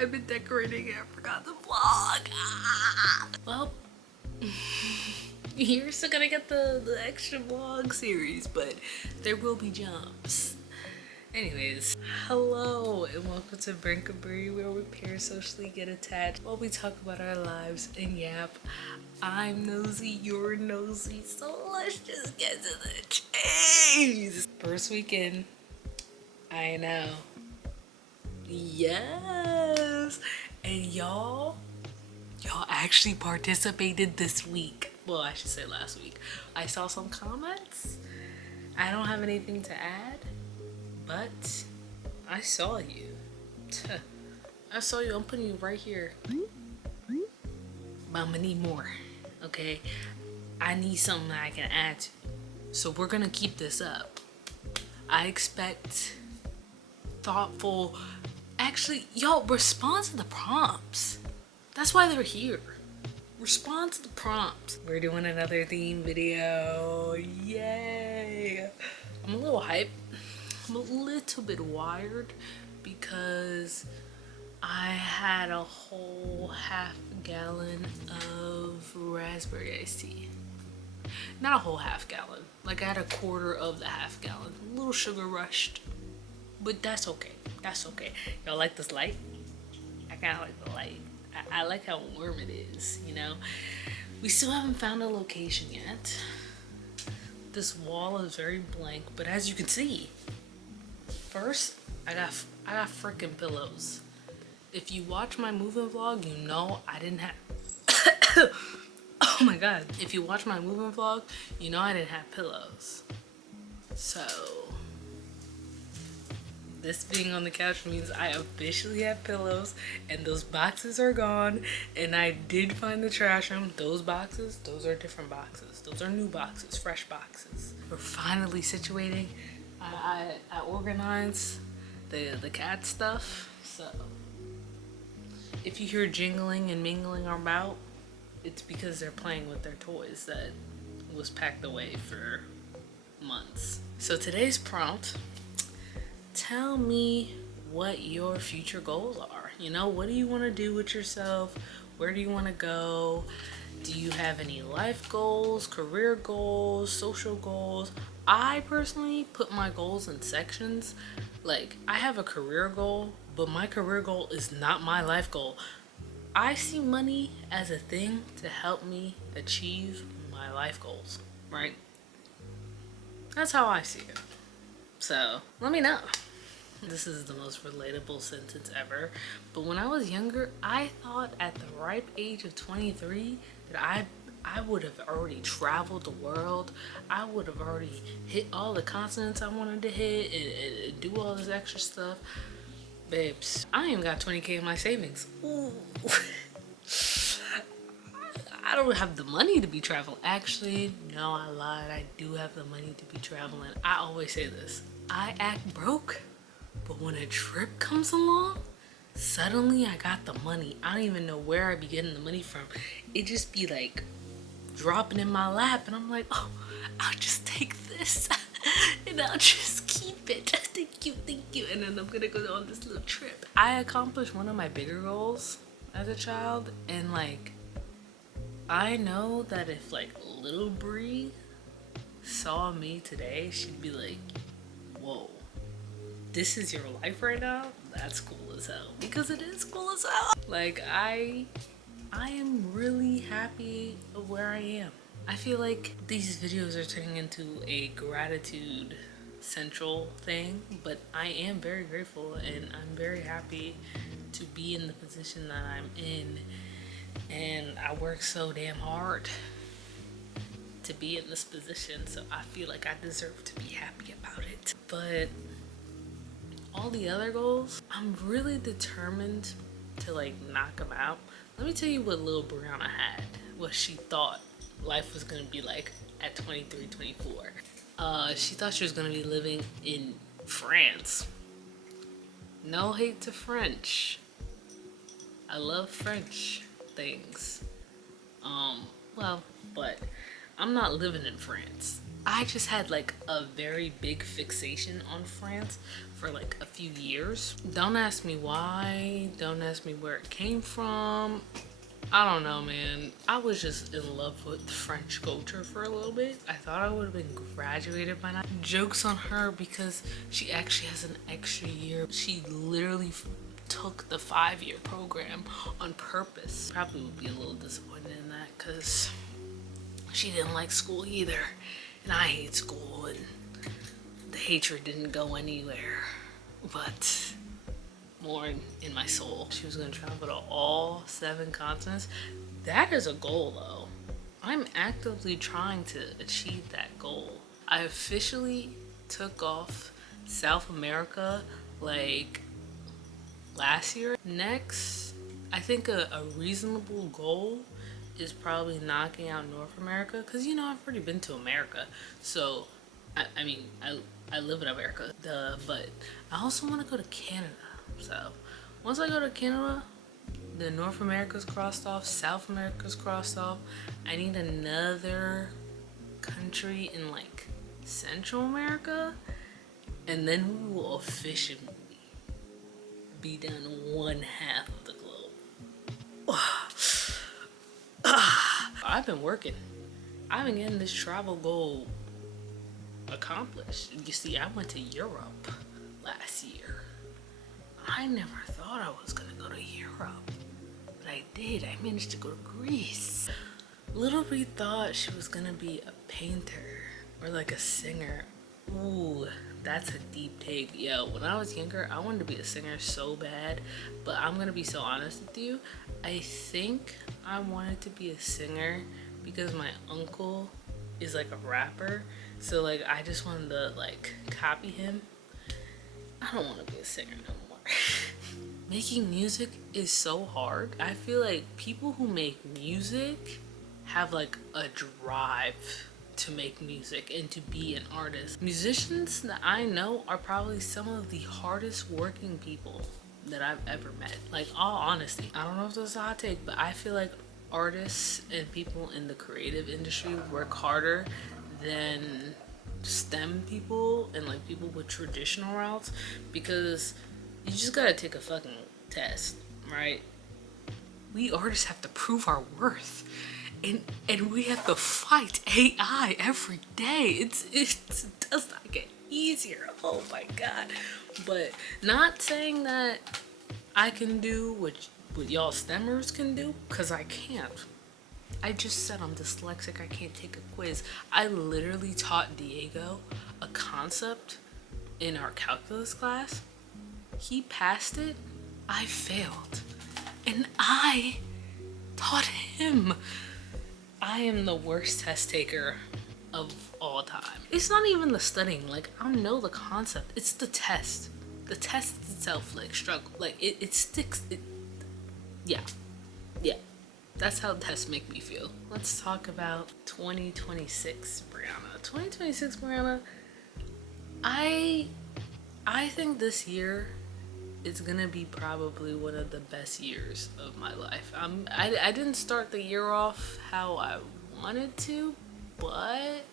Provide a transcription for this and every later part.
I've been decorating and I forgot the vlog. Well, you're still gonna get the extra vlog series, but there will be jumps. Anyways, hello and welcome to 𝕤𝕚𝕤, where we parasocially get attached while we talk about our lives and yap. I'm nosy, you're nosy, so let's just get to the chase. First weekend, I know. Yes, and y'all actually participated this week. Well, I should say last week. I saw some comments. I don't have anything to add, but I saw you. I saw you. I'm putting you right here. But I'm gonna need more, okay? I need something that I can add to. So we're gonna keep this up. I expect thoughtful. Actually, y'all, respond to the prompts. That's why they're here. Respond to the prompts. We're doing another theme video. Yay! I'm a little hyped. I'm a little bit wired because I had a whole half gallon of raspberry iced tea. Not a whole half gallon. Like I had a quarter of the half gallon. A little sugar rushed. But that's okay. That's okay. Y'all like this light? I kind of like the light. I like how warm it is, you know? We still haven't found a location yet. This wall is very blank, but as you can see, first, I got freaking pillows. If you watch my moving vlog, you know I didn't have... Oh my God. If you watch my moving vlog, you know I didn't have pillows. So... this being on the couch means I officially have pillows and those boxes are gone, and I did find the trash room. Those boxes, those are different boxes. Those are new boxes, fresh boxes. We're finally situating. I organized the cat stuff, so if you hear jingling and mingling about, it's because they're playing with their toys that was packed away for months. So today's prompt: tell me what your future goals are. You know, what do you want to do with yourself? Where do you want to go? Do you have any life goals, career goals, social goals? I personally put my goals in sections. Like, I have a career goal, but my career goal is not my life goal. I see money as a thing to help me achieve my life goals, right? That's how I see it. So, let me know. This is the most relatable sentence ever, but when I was younger, I thought at the ripe age of 23 that I would have already traveled the world. I would have already hit all the continents I wanted to hit and do all this extra stuff. Babes, I ain't even got 20K in my savings. Ooh. I don't have the money to be traveling. Actually, no, I lied. I do have the money to be traveling. I always say this. I act broke, but when a trip comes along, suddenly I got the money. I don't even know where I be getting the money from. It just be like dropping in my lap, and I'm like, oh, I'll just take this and I'll just keep it. Thank you. And then I'm gonna go on this little trip. I accomplished one of my bigger goals as a child, and like, I know that if like little Bree saw me today, she'd be like, whoa, this is your life right now? That's cool as hell. Because it is cool as hell. Like, I am really happy of where I am. I feel like these videos are turning into a gratitude central thing, but I am very grateful and I'm very happy to be in the position that I'm in. And I work so damn hard to be in this position, so I feel like I deserve to be happy about it. But all the other goals, I'm really determined to like knock them out. Let me tell you what little Brianna had, what she thought life was gonna be like at 23, 24. She thought she was gonna be living in France. No hate to French. I love French things. Well, but I'm not living in France. I just had like a very big fixation on France for like a few years. Don't ask me why, don't ask me where it came from. I don't know, man. I was just in love with French culture for a little bit. I thought I would have been graduated by now. Joke's on her because she actually has an extra year. She literally took the 5-year program on purpose. Probably would be a little disappointed in that because she didn't like school either. And I hate school, and the hatred didn't go anywhere. But more in my soul. She was gonna travel to all 7 continents. That is a goal though. I'm actively trying to achieve that goal. I officially took off South America like last year. Next, I think a reasonable goal is probably knocking out North America, because you know I've already been to America, so I mean I live in America, but I also want to go to Canada. So once I go to Canada, the North America's crossed off, South America's crossed off. I need another country in like Central America, and then we will officially be done 1/2 of the globe. I've been working. I've been getting this travel goal accomplished. You see, I went to Europe last year. I never thought I was gonna go to Europe, but I did. I managed to go to Greece. Little Brie thought she was gonna be a painter or like a singer. Ooh, that's a deep take. Yo, when I was younger, I wanted to be a singer so bad, but I'm gonna be so honest with you. I think I wanted to be a singer because my uncle is like a rapper, so like I just wanted to like copy him. I don't want to be a singer no more. Making music is so hard. I feel like people who make music have like a drive to make music and to be an artist. Musicians that I know are probably some of the hardest working people that I've ever met. Like, all honesty, I don't know if this is a hot take, but I feel like artists and people in the creative industry work harder than STEM people and like people with traditional routes, because you just gotta take a fucking test, right? We artists have to prove our worth, and we have to fight AI every day. It does not get easier. Oh my god. But not saying that I can do what y'all STEMers can do, because I can't. I just said I'm dyslexic. I can't take a quiz. I literally taught Diego a concept in our calculus class. He passed it. I failed. And I taught him. I am the worst test taker of all time. It's not even the studying. Like, I know the concept. It's the test. The test itself, like, struggle. Like, it sticks. Yeah. That's how tests make me feel. Let's talk about 2026, Brianna. 2026, Brianna. I think this year is gonna be probably one of the best years of my life. I didn't start the year off how I wanted to, but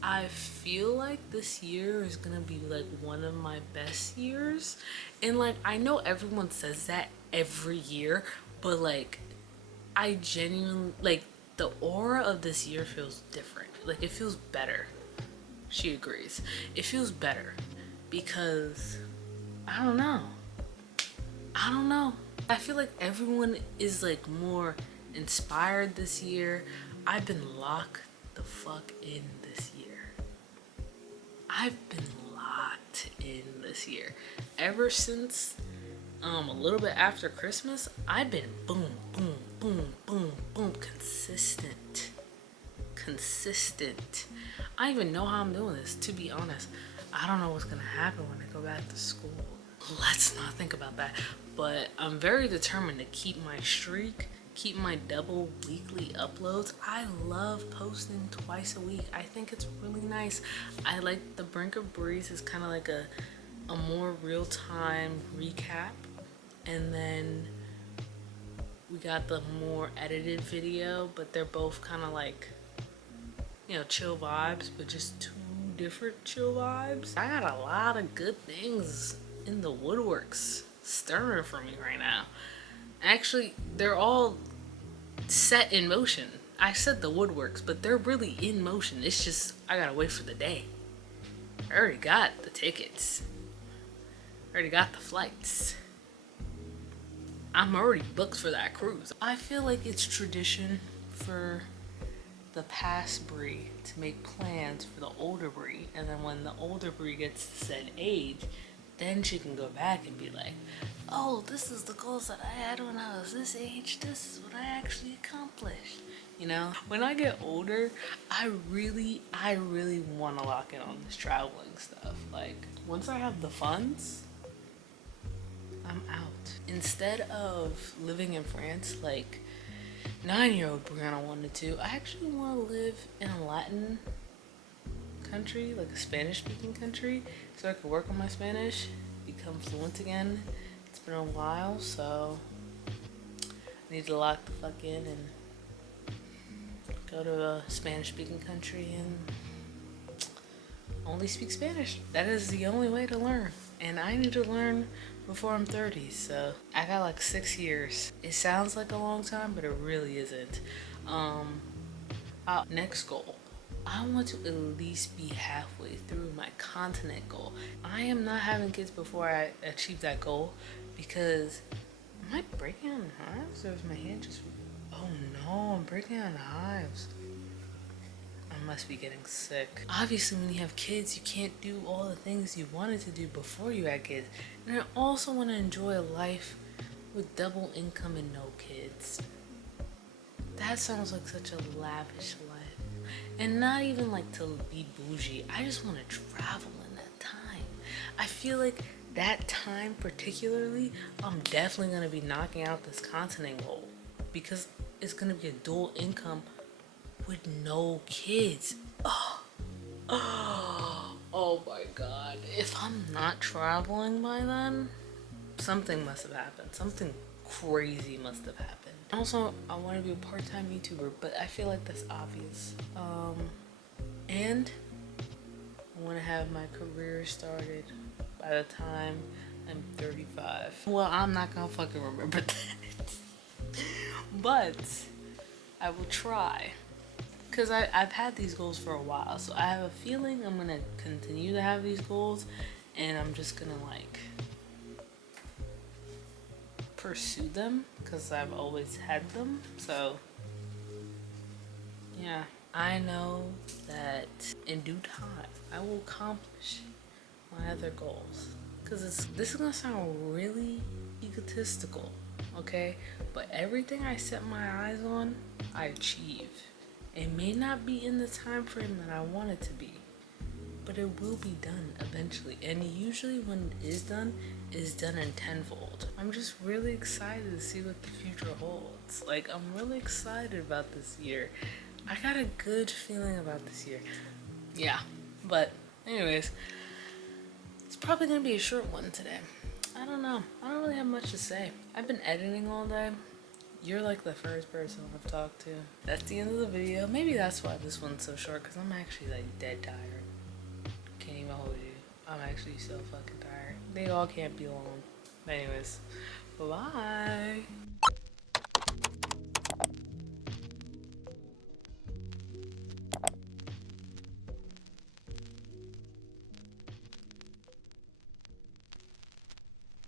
I feel like this year is gonna be like one of my best years. And like, I know everyone says that every year, but like, I genuinely, like, the aura of this year feels different. Like, it feels better. She agrees. It feels better because I don't know. I feel like everyone is like more inspired this year. I've been locked the fuck in this year. I've been locked in this year. Ever since a little bit after Christmas, I've been boom, consistent. I don't even know how I'm doing this, to be honest. I don't know what's gonna happen when I go back to school. Let's not think about that. But I'm very determined to keep my streak, keep my double weekly uploads. I love posting twice a week. I think it's really nice. I like the Brink of Breeze is kind of like a more real-time recap, and then we got the more edited video, but they're both kind of like you know, chill vibes, but just two different chill vibes. I got a lot of good things in the woodworks stirring for me right now. Actually, they're all set in motion. I said the woodworks, but they're really in motion. It's just, I gotta wait for the day. I already got the tickets. I already got the flights. I'm already booked for that cruise. I feel like it's tradition for the past ℤ to make plans for the older ℤ, and then when the older ℤ gets to said age, then she can go back and be like, oh, this is the goals that I had when I was this age, this is what I actually accomplished. You know, when I get older, I really want to lock in on this traveling stuff. Like, once I have the funds, I'm out. Instead of living in France like 9-year-old Brianna wanted to, I actually want to live in a Latin country, like a Spanish speaking country, so I could work on my Spanish, become fluent again. It's been a while, so I need to lock the fuck in and go to a Spanish speaking country and only speak Spanish. That is the only way to learn, and I need to learn before I'm 30, so I got like 6 years. It sounds like a long time, but it really isn't. Next goal. I want to at least be halfway through my continent goal. I am not having kids before I achieve that goal, because am I breaking out in hives, or is my hand just... Oh no, I'm breaking out in hives. I must be getting sick. Obviously, when you have kids, you can't do all the things you wanted to do before you had kids. And I also want to enjoy a life with double income and no kids. That sounds like such a lavish life. And not even like to be bougie. I just want to travel in that time. I feel like that time particularly, I'm definitely going to be knocking out this continent goal, because it's going to be a dual income with no kids. Oh my god. If I'm not traveling by then, something must have happened. Something crazy must have happened. Also, I want to be a part-time YouTuber, but I feel like that's obvious. And I want to have my career started by the time I'm 35. Well, I'm not gonna fucking remember that. But I will try. Because I've had these goals for a while, so I have a feeling I'm gonna continue to have these goals, and I'm just gonna like pursue them because I've always had them. So yeah, I know that in due time I will accomplish my other goals. Because this is gonna sound really egotistical, okay? But everything I set my eyes on, I achieve. It may not be in the time frame that I want it to be, but it will be done eventually. And usually when it is done in tenfold. I'm just really excited to see what the future holds. Like, I'm really excited about this year. I got a good feeling about this year. Yeah, but anyways, it's probably gonna be a short one today. I don't know. I don't really have much to say. I've been editing all day. You're like the first person I've talked to. That's the end of the video. Maybe that's why this one's so short, because I'm actually like dead tired. Can't even hold you. I'm actually so fucking tired. They all can't be long. But anyways, bye-bye.